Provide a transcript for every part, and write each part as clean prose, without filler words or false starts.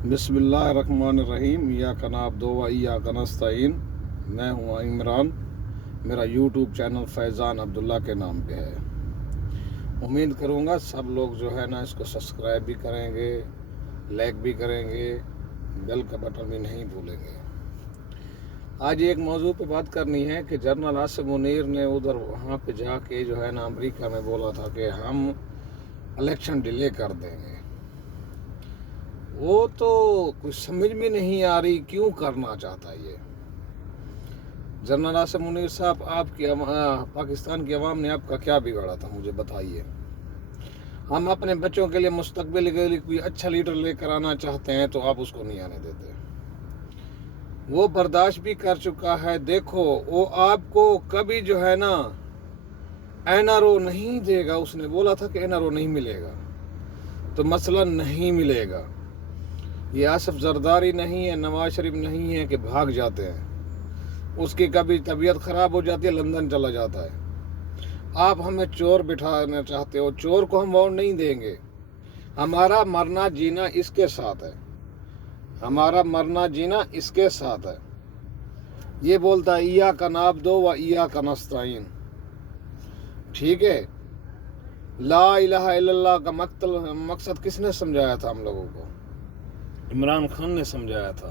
बिस्मिल्लाहिर्रहमानिर्रहीम। इय्याका नअब्दु व इय्याका नस्तईन। मैं हूँ इमरान। मेरा यूट्यूब चैनल फैज़ान अब्दुल्ला के नाम पे है। उम्मीद करूँगा सब लोग जो है ना इसको सब्सक्राइब भी करेंगे, लाइक भी करेंगे, बेल का बटन भी नहीं भूलेंगे। आज एक मौजू पे बात करनी है कि जनरल आसिम मुनीर ने उधर वहाँ पे जाके जो है ना अमेरिका में बोला था कि हम इलेक्शन डिले कर देंगे। वो तो कुछ समझ में नहीं आ रही क्यों करना चाहता है ये जनरल आसिम मुनीर साहब। आपकी पाकिस्तान की आवाम ने आपका क्या बिगाड़ा था, मुझे बताइए। हम अपने बच्चों के लिए मुस्तकबिल के लिए कोई अच्छा लीडर लेकर आना चाहते हैं तो आप उसको नहीं आने देते। वो बर्दाश्त भी कर चुका है। देखो वो आपको कभी जो है ना एनआरओ नहीं देगा। उसने बोला था कि एनआरओ नहीं मिलेगा तो मसला नहीं मिलेगा। ये आसिफ जरदारी नहीं है, नवाज शरीफ नहीं है कि भाग जाते हैं। उसकी कभी तबीयत ख़राब हो जाती है, लंदन चला जाता है। आप हमें चोर बिठाना चाहते हो। चोर को हम वोट नहीं देंगे। हमारा मरना जीना इसके साथ है। हमारा मरना जीना इसके साथ है। ये बोलता है इय्याका नअब्दु व इय्याका नस्तईन। ठीक है, ला इलाहा इल्लल्लाह का मकसद किसने समझाया था हम लोगों को? इमरान खान ने समझाया था।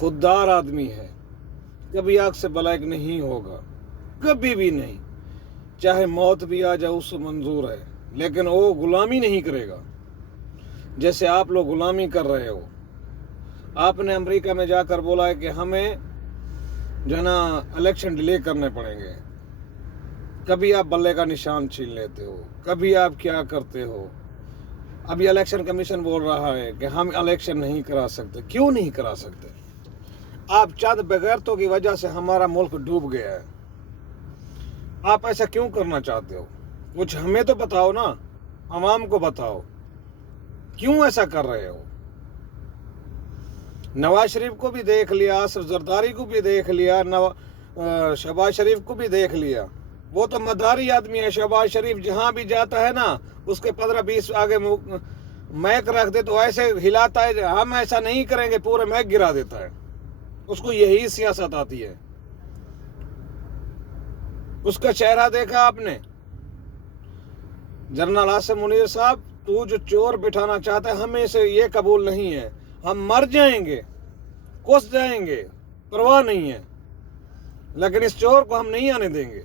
खुददार आदमी है, कभी आग से बलायक नहीं होगा, कभी भी नहीं। चाहे मौत भी आ जाए उसको मंजूर है, लेकिन वो गुलामी नहीं करेगा जैसे आप लोग गुलामी कर रहे हो। आपने अमेरिका में जाकर बोला है कि हमें जो है ना इलेक्शन डिले करने पड़ेंगे। कभी आप बल्ले का निशान छीन लेते हो, कभी आप क्या करते हो। अभी इलेक्शन कमीशन बोल रहा है कि हम इलेक्शन नहीं करा सकते। क्यों नहीं करा सकते? आप चंद बेगैरतों की वजह से हमारा मुल्क डूब गया है। आप ऐसा क्यों करना चाहते हो? कुछ हमें तो बताओ ना, आवाम को बताओ क्यों ऐसा कर रहे हो। नवाज शरीफ को भी देख लिया, आसिफ जरदारी को भी देख लिया, शहबाज शरीफ को भी देख लिया। वो तो मदारी आदमी है। शहबाज शरीफ जहां भी जाता है ना उसके 15-20 आगे मैक रख दे तो ऐसे हिलाता है, हम ऐसा नहीं करेंगे, पूरे मैक गिरा देता है। उसको यही सियासत आती है। उसका चेहरा देखा आपने? जनरल आसिम मुनीर साहब, तू जो चोर बिठाना चाहता है हमें से ये कबूल नहीं है। हम मर जाएंगे, कुछ जाएंगे, परवाह नहीं है, लेकिन इस चोर को हम नहीं आने देंगे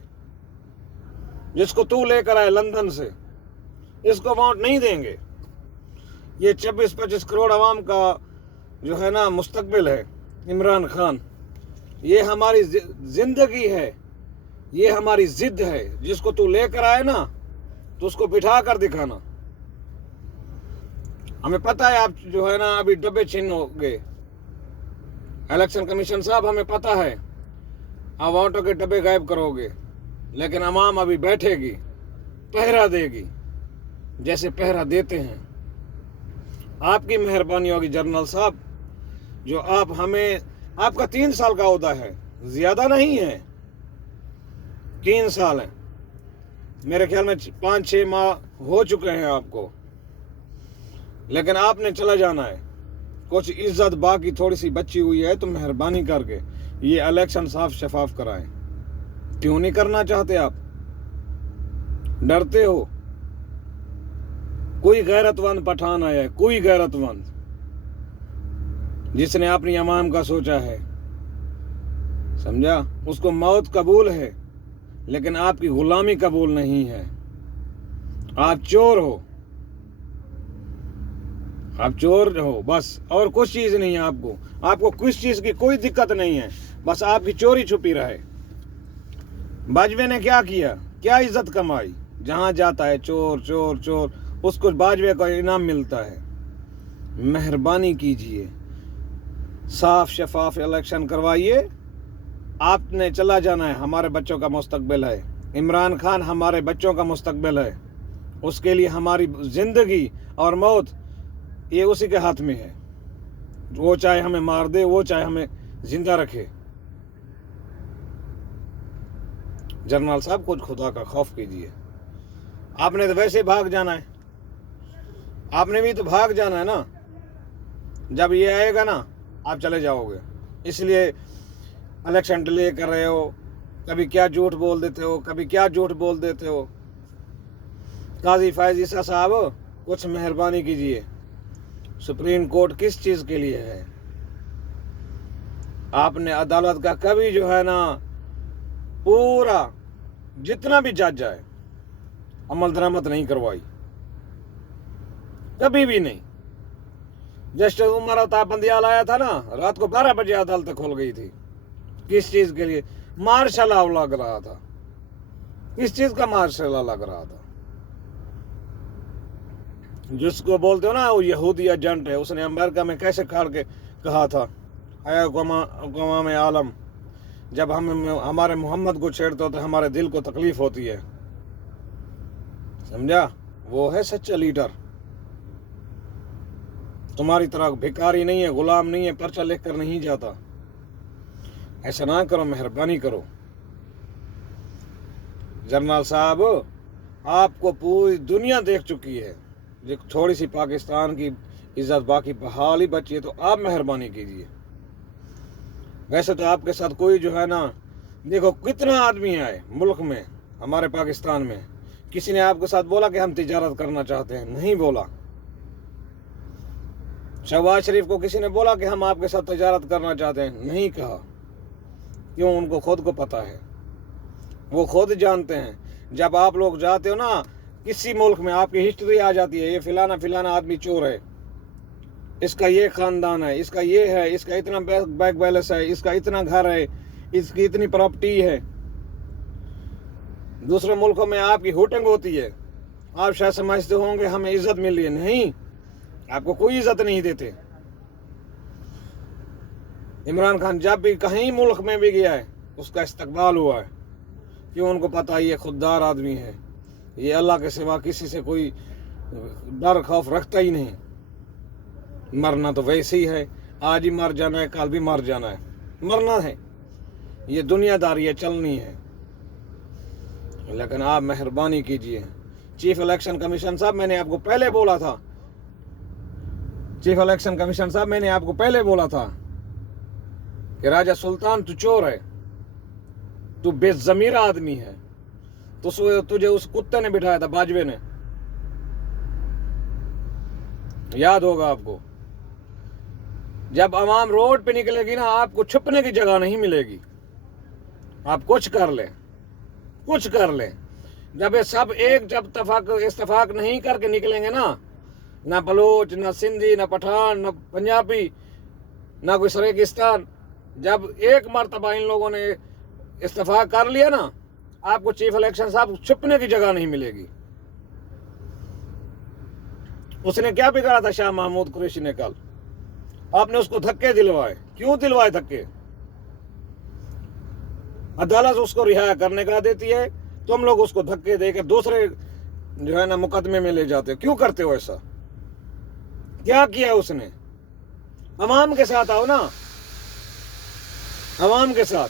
जिसको तू लेकर आए लंदन से। इसको वोट नहीं देंगे। ये 26-25 करोड़ आवाम का जो है ना मुस्तकबिल है इमरान खान। ये हमारी जिंदगी है, ये हमारी जिद है। जिसको तू लेकर आए ना तो उसको बिठा कर दिखाना। हमें पता है आप जो है ना अभी डब्बे छीन हो गए। इलेक्शन कमीशन साहब, हमें पता है आप वोटों के डब्बे गायब करोगे, लेकिन अवाम अभी बैठेगी, पहरा देगी जैसे पहरा देते हैं। आपकी मेहरबानी होगी जनरल साहब, जो आप हमें, आपका 3 साल का ओहदा है, ज्यादा नहीं है, 3 साल है। मेरे ख्याल में 5-6 माह हो चुके हैं आपको, लेकिन आपने चला जाना है। कुछ इज्जत बाकी थोड़ी सी बची हुई है, तो मेहरबानी करके ये इलेक्शन साफ शफाफ कराएं। क्यों नहीं करना चाहते आप? डरते हो? कोई गैरतमंद पठान आया है, कोई गैरतमंद जिसने अपनी अवाम का सोचा है, समझा? उसको मौत कबूल है, लेकिन आपकी गुलामी कबूल नहीं है। आप चोर हो, आप चोर हो बस, और कुछ चीज नहीं है। आपको कुछ चीज की कोई दिक्कत नहीं है, बस आपकी चोरी छुपी रहे। बाजवे ने क्या किया? क्या इज्जत कमाई? जहां जाता है चोर चोर चोर, उसको बाजवे का इनाम मिलता है। मेहरबानी कीजिए, साफ शफाफ इलेक्शन करवाइए। आपने चला जाना है, हमारे बच्चों का मुस्तकबिल है। इमरान खान हमारे बच्चों का मुस्तकबिल है। उसके लिए हमारी जिंदगी और मौत ये उसी के हाथ में है। वो चाहे हमें मार दे, वो चाहे हमें जिंदा रखे। जनरल साहब, कुछ खुदा का खौफ कीजिए। आपने तो वैसे भाग जाना है, आपने भी तो भाग जाना है ना। जब ये आएगा ना आप चले जाओगे। इसलिए इलेक्शन डिले कर रहे हो, कभी क्या झूठ बोल देते हो, कभी क्या झूठ बोल देते हो। काजी फैज ईसा साहब कुछ मेहरबानी कीजिए, सुप्रीम कोर्ट किस चीज के लिए है? आपने अदालत का कभी जो है ना पूरा जितना भी जज जाए अमल दरामद नहीं करवाई, कभी भी नहीं। जस्टिस उमर अताब बंदियाल आया था ना, रात को 12 बजे अदालत खोल गई थी। किस चीज के लिए? मार्शल लॉ लग रहा था। किस चीज का मार्शल लॉ लग रहा था? जिसको बोलते हो ना वो यहूदी एजेंट है, उसने अमेरिका में कैसे खाड़ के कहा था, अक़वाम आलम जब हम हमारे मोहम्मद को छेड़ते हो तो हमारे दिल को तकलीफ होती है। समझा? वो है सच्चा लीडर। तुम्हारी तरह भिखारी नहीं है, गुलाम नहीं है, पर्चा लिख कर नहीं जाता। ऐसा ना करो, मेहरबानी करो। जनरल साहब आपको पूरी दुनिया देख चुकी है, जो थोड़ी सी पाकिस्तान की इज्जत बाकी बहाल ही बची है, तो आप मेहरबानी कीजिए। वैसे तो आपके साथ कोई जो है ना, देखो कितना आदमी आए मुल्क में, हमारे पाकिस्तान में, किसी ने आपके साथ बोला कि हम तिजारत करना चाहते हैं? नहीं बोला। शहबाज शरीफ को किसी ने बोला कि हम आपके साथ तिजारत करना चाहते हैं? नहीं कहा। क्यों? उनको खुद को पता है, वो खुद जानते हैं। जब आप लोग जाते हो ना किसी मुल्क में, आपकी हिस्ट्री आ जाती है, ये फिलाना फिलाना आदमी चोर है, इसका ये खानदान है, इसका ये है, इसका इतना बैंक बैलेंस है, इसका इतना घर है, इसकी इतनी प्रॉपर्टी है। दूसरे मुल्कों में आपकी हुटिंग होती है, आप शायद समझते होंगे हमें इज्जत मिल रही है। नहीं, आपको कोई इज्जत नहीं देते। इमरान खान जब भी कहीं मुल्क में भी गया है उसका इस्तकबाल हुआ है। क्यों? उनको पता है ये खुददार आदमी है, ये अल्लाह के सिवा किसी से कोई डर खौफ रखता ही नहीं। मरना तो वैसे ही है, आज ही मर जाना है, कल भी मर जाना है, मरना है, ये दुनियादारी है, चलनी है। लेकिन आप मेहरबानी कीजिए। चीफ इलेक्शन कमीशन साहब, मैंने आपको पहले बोला था, चीफ इलेक्शन कमीशन साहब मैंने आपको पहले बोला था कि राजा सुल्तान तू चोर है, तू बेज़मीर आदमी है। तो तुझे उस कुत्ते ने बिठाया था, बाजवे ने, याद होगा आपको। जब आवाम रोड पे निकलेगी ना, आपको छुपने की जगह नहीं मिलेगी। आप कुछ कर लें, कुछ कर लें। जब ये सब एक जब इस्तफाक नहीं करके निकलेंगे ना बलोच, ना सिंधी, ना पठान, ना पंजाबी, ना कोई सरेकिस्तान, जब एक मरतबा इन लोगों ने इस्तफाक कर लिया ना, आपको चीफ इलेक्शन साहब छुपने की जगह नहीं मिलेगी। उसने क्या बिगाड़ा था शाह महमूद कुरैशी ने कल? आपने उसको धक्के दिलवाए। क्यों दिलवाए धक्के? अदालत उसको रिहा करने का देती है, तुम लोग उसको धक्के देकर दूसरे जो है ना मुकदमे में ले जाते हो। क्यों करते हो ऐसा? क्या किया उसने? अवाम के साथ आओ ना, अवाम के साथ,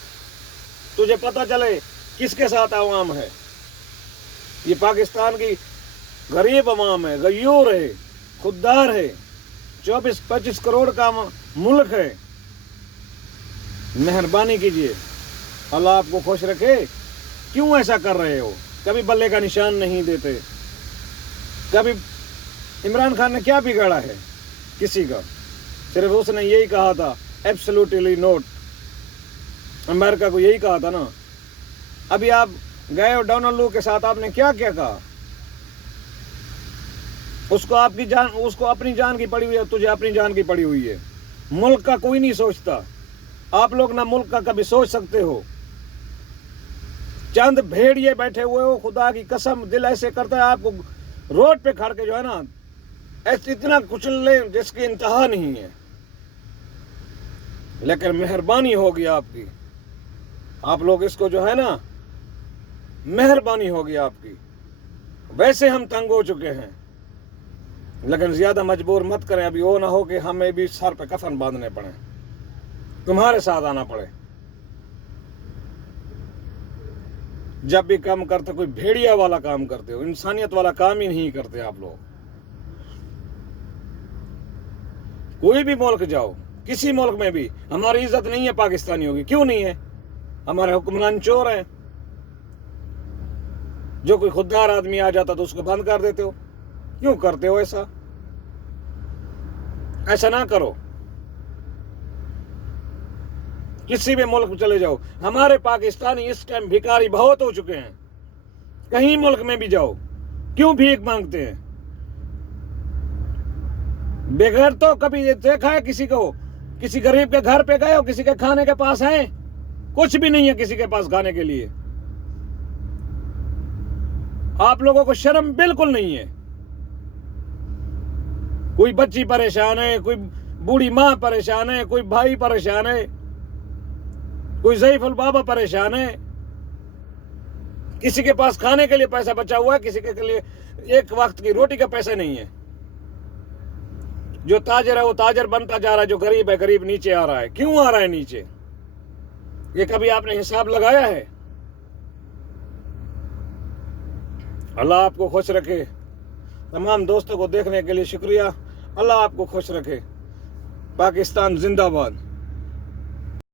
तुझे पता चले किसके साथ अवाम है। ये पाकिस्तान की गरीब अवाम है, गयूर है, खुददार है, 24-25 करोड़ का मुल्क है। मेहरबानी कीजिए, अल्लाह आपको खुश रखे। क्यों ऐसा कर रहे हो? कभी बल्ले का निशान नहीं देते। कभी इमरान खान ने क्या बिगाड़ा है किसी का? सिर्फ उसने यही कहा था एब्सोल्युटली नोट, अमेरिका को यही कहा था ना। अभी आप गए हो डोनाल्ड लू के साथ, आपने क्या क्या कहा? उसको अपनी जान की पड़ी हुई है, तुझे अपनी जान की पड़ी हुई है। मुल्क का कोई नहीं सोचता। आप लोग ना मुल्क का कभी सोच सकते हो। चंद भेड़िए बैठे हुए हो, खुदा की कसम दिल ऐसे करता है आपको रोड पे खड़ के जो है ना ऐसे इतना कुचल ले जिसकी इंतहा नहीं है। लेकिन मेहरबानी होगी आपकी, आप लोग इसको जो है ना, मेहरबानी होगी आपकी। वैसे हम तंग हो चुके हैं, लेकिन ज्यादा मजबूर मत करें। अभी वो ना हो कि हमें भी सर पे कफन बांधने पड़े, तुम्हारे साथ आना पड़े। जब भी काम करते कोई भेड़िया वाला काम करते हो, इंसानियत वाला काम ही नहीं करते आप लोग। कोई भी मुल्क जाओ, किसी मुल्क में भी हमारी इज्जत नहीं है पाकिस्तानियों की। क्यों नहीं है? हमारे हुक्मरान चोर हैं। जो कोई खुददार आदमी आ जाता तो उसको बंद कर देते हो। क्यों करते हो ऐसा? ऐसा ना करो। किसी भी मुल्क में चले जाओ, हमारे पाकिस्तानी इस टाइम भिखारी बहुत हो चुके हैं। कहीं मुल्क में भी जाओ, क्यों भीख मांगते हैं? बगैर तो कभी देखा है किसी को? किसी गरीब के घर पे गए हो, किसी के खाने के पास हैं? कुछ भी नहीं है किसी के पास खाने के लिए। आप लोगों को शर्म बिल्कुल नहीं है। कोई बच्ची परेशान है, कोई बूढ़ी माँ परेशान है, कोई भाई परेशान है, कोई ज़ईफ़ुल बाबा परेशान है। किसी के पास खाने के लिए पैसा बचा हुआ है, किसी के लिए एक वक्त की रोटी का पैसा नहीं है। जो ताजर है वो ताजर बनता जा रहा है, जो गरीब है गरीब नीचे आ रहा है। क्यों आ रहा है नीचे? ये कभी आपने हिसाब लगाया है? अल्लाह आपको खुश रखे। तमाम दोस्तों को देखने के लिए शुक्रिया। अल्लाह आपको खुश रखे। पाकिस्तान जिंदाबाद।